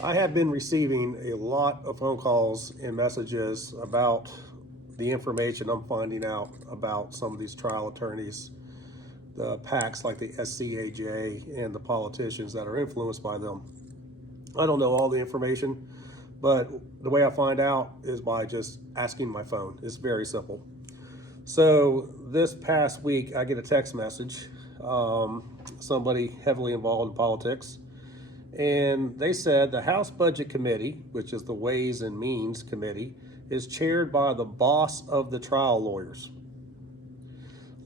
I have been receiving a lot of phone calls and messages about the information I'm finding out about some of these trial attorneys, the PACs like the SCAJ and the politicians that are influenced by them. I don't know all the information, but the way I find out is by just asking my phone. It's very simple. So this past week, I get a text message, somebody heavily involved in politics, and they said the House Budget Committee, which is the Ways and Means Committee, is chaired by the boss of the trial lawyers.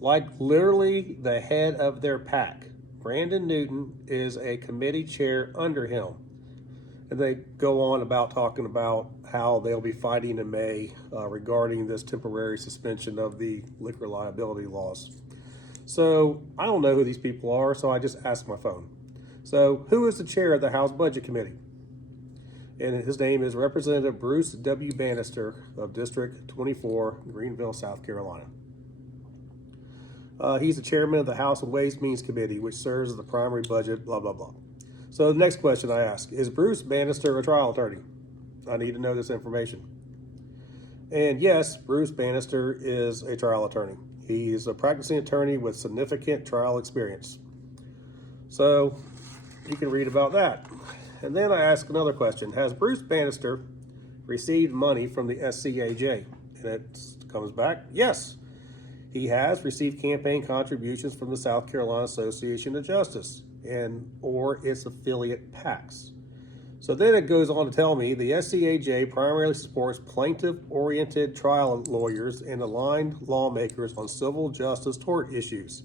Like literally the head of their PAC. Brandon Newton is a committee chair under him. And they go on about talking about how they'll be fighting in May regarding this temporary suspension of the liquor liability laws. So I don't know who these people are, so I just asked my phone. So who is the chair of the House Budget Committee? And his name is Representative Bruce W. Bannister of District 24, Greenville, South Carolina. He's the chairman of the House Ways and Means Committee, which serves as the primary budget, blah, blah, blah. So the next question I ask, is Bruce Bannister a trial attorney? I need to know this information. And yes, Bruce Bannister is a trial attorney. He is a practicing attorney with significant trial experience. So you can read about that. And then I ask another question. Has Bruce Bannister received money from the SCAJ? And it comes back, yes. He has received campaign contributions from the South Carolina Association of Justice or its affiliate PACs. So then it goes on to tell me the SCAJ primarily supports plaintiff-oriented trial lawyers and aligned lawmakers on civil justice tort issues.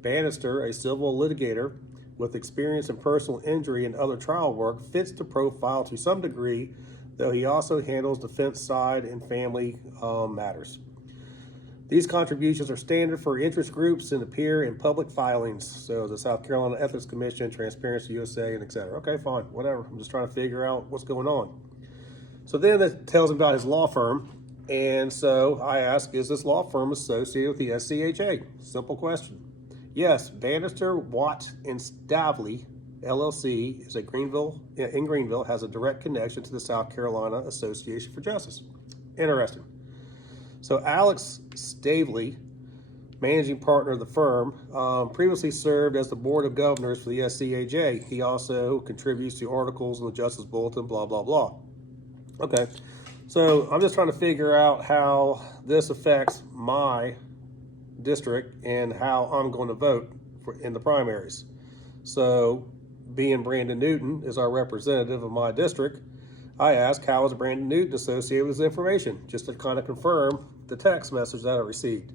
Bannister, a civil litigator with experience in personal injury and other trial work, fits the profile to some degree, though he also handles defense side and family matters. These contributions are standard for interest groups and appear in public filings. So the South Carolina Ethics Commission, Transparency USA, and et cetera. Okay, fine, whatever. I'm just trying to figure out what's going on. So then it tells him about his law firm. And so I ask, is this law firm associated with the SCHA? Simple question. Yes, Bannister, Watt, and Stavley, LLC, is in Greenville, has a direct connection to the South Carolina Association for Justice. Interesting. So Alex Stavley, managing partner of the firm, previously served as the board of governors for the SCAJ. He also contributes to articles in the Justice Bulletin, blah, blah, blah. Okay, so I'm just trying to figure out how this affects my district and how I'm going to vote in the primaries. So being Brandon Newton is our representative of my district, I ask, how is Brandon Newton associated with this information? Just to kind of confirm the text message that I received.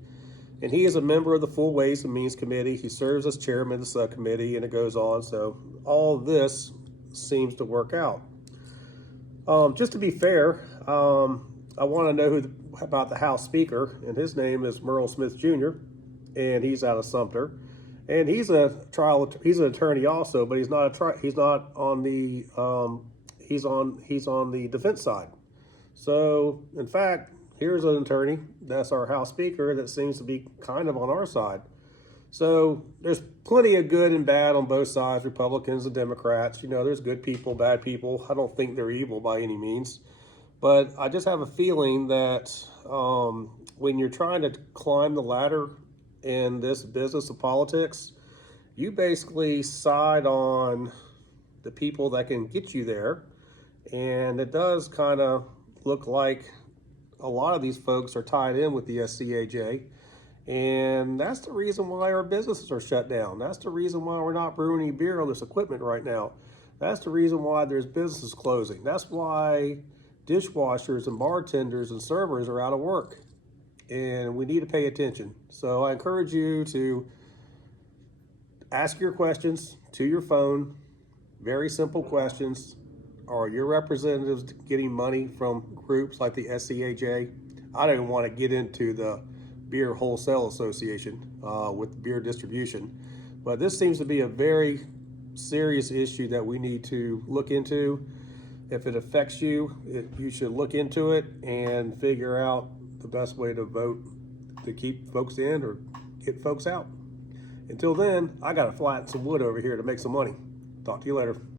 And he is a member of the Full Ways and Means Committee. He serves as chairman of the subcommittee, and it goes on. So all this seems to work out. Just to be fair, I want to know about the House Speaker, and his name is Merle Smith Jr., and he's out of Sumter. And he's an attorney also, but he's not on the defense side. So in fact, here's an attorney that's our House Speaker that seems to be kind of on our side. So there's plenty of good and bad on both sides, Republicans and Democrats. You know, there's good people, bad people. I don't think they're evil by any means. But I just have a feeling that when you're trying to climb the ladder in this business of politics, you basically side on the people that can get you there. And it does kind of look like a lot of these folks are tied in with the SCAJ. And that's the reason why our businesses are shut down. That's the reason why we're not brewing any beer on this equipment right now. That's the reason why there's businesses closing. That's why dishwashers and bartenders and servers are out of work. And we need to pay attention. So I encourage you to ask your questions to your phone. Very simple questions. Are your representatives getting money from groups like the SCAJ? I don't even want to get into the Beer Wholesale Association with beer distribution, but this seems to be a very serious issue that we need to look into. If it affects you, you should look into it and figure out the best way to vote to keep folks in or get folks out. Until then, I got to flatten some wood over here to make some money. Talk to you later.